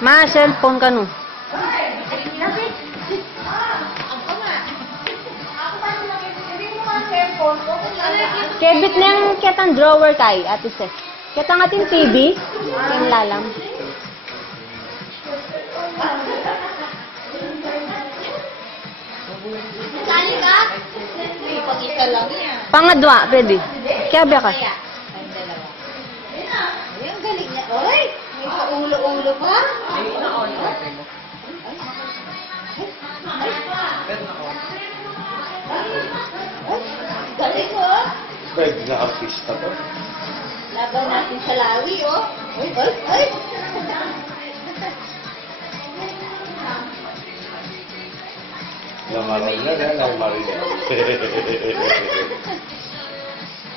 Ma, cellphone ka no. Kebit na yung ketang drawer kay, Ate Seth. Ketang ating TV, yung lalam. Sali ka? Pag-isa lang yan. Pangadwa, pwede. Kaya ba ka? Ay, dalawa. Ay, ang galing niya. Oy, may paulo-ulo pa. Ay, galing mo. Pwede na artista to. Laban natin sa lawi, oh. Ay, ay, ay. Lamarin na na, lamarin na.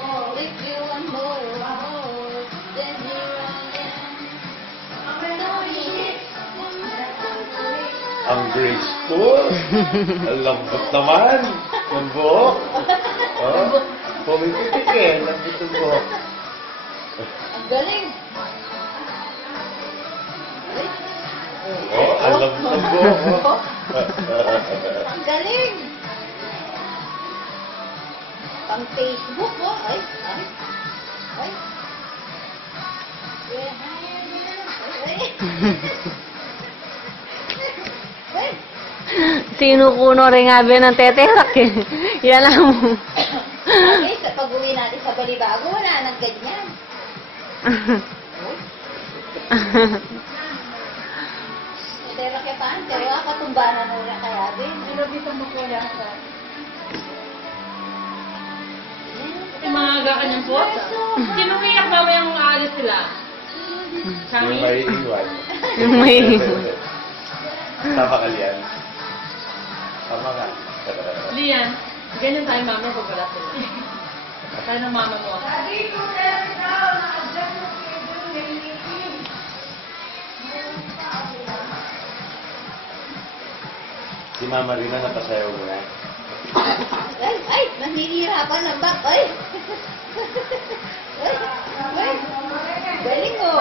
Oh, if you want more, then here I am. Ang graceful. Ang lambot naman. Ang buhok. Oh, pumipitik eh. Lambot ang buhok. Ang galing. Oh, ang lambot ang buhok. Oh. Ang galing. Pang Facebook, oh. Ay, ay. Ay. Ay. Ay. Sinukuno rin nga ba ng teterak eh. Yan lang mo. Okay, sa pag-uwi natin sa Balibago, wala nang ganyan. Pero kaya paan, pero katumbanan mo na kaya din. Inabitan mo kaya sa... Umaga ka niyang po. Sino umiyak mamayang aalis sila? Yung Sami? may iwan. Yung may... Tama ka, Lian. Tama ka. Lian, ganyan tayo mama pag wala sila. Tayo ng mama mo. Si Mama Rina napasayaw mo na. Ay, ay, nahihirapan ng back, ay. Ay, ay, galing mo.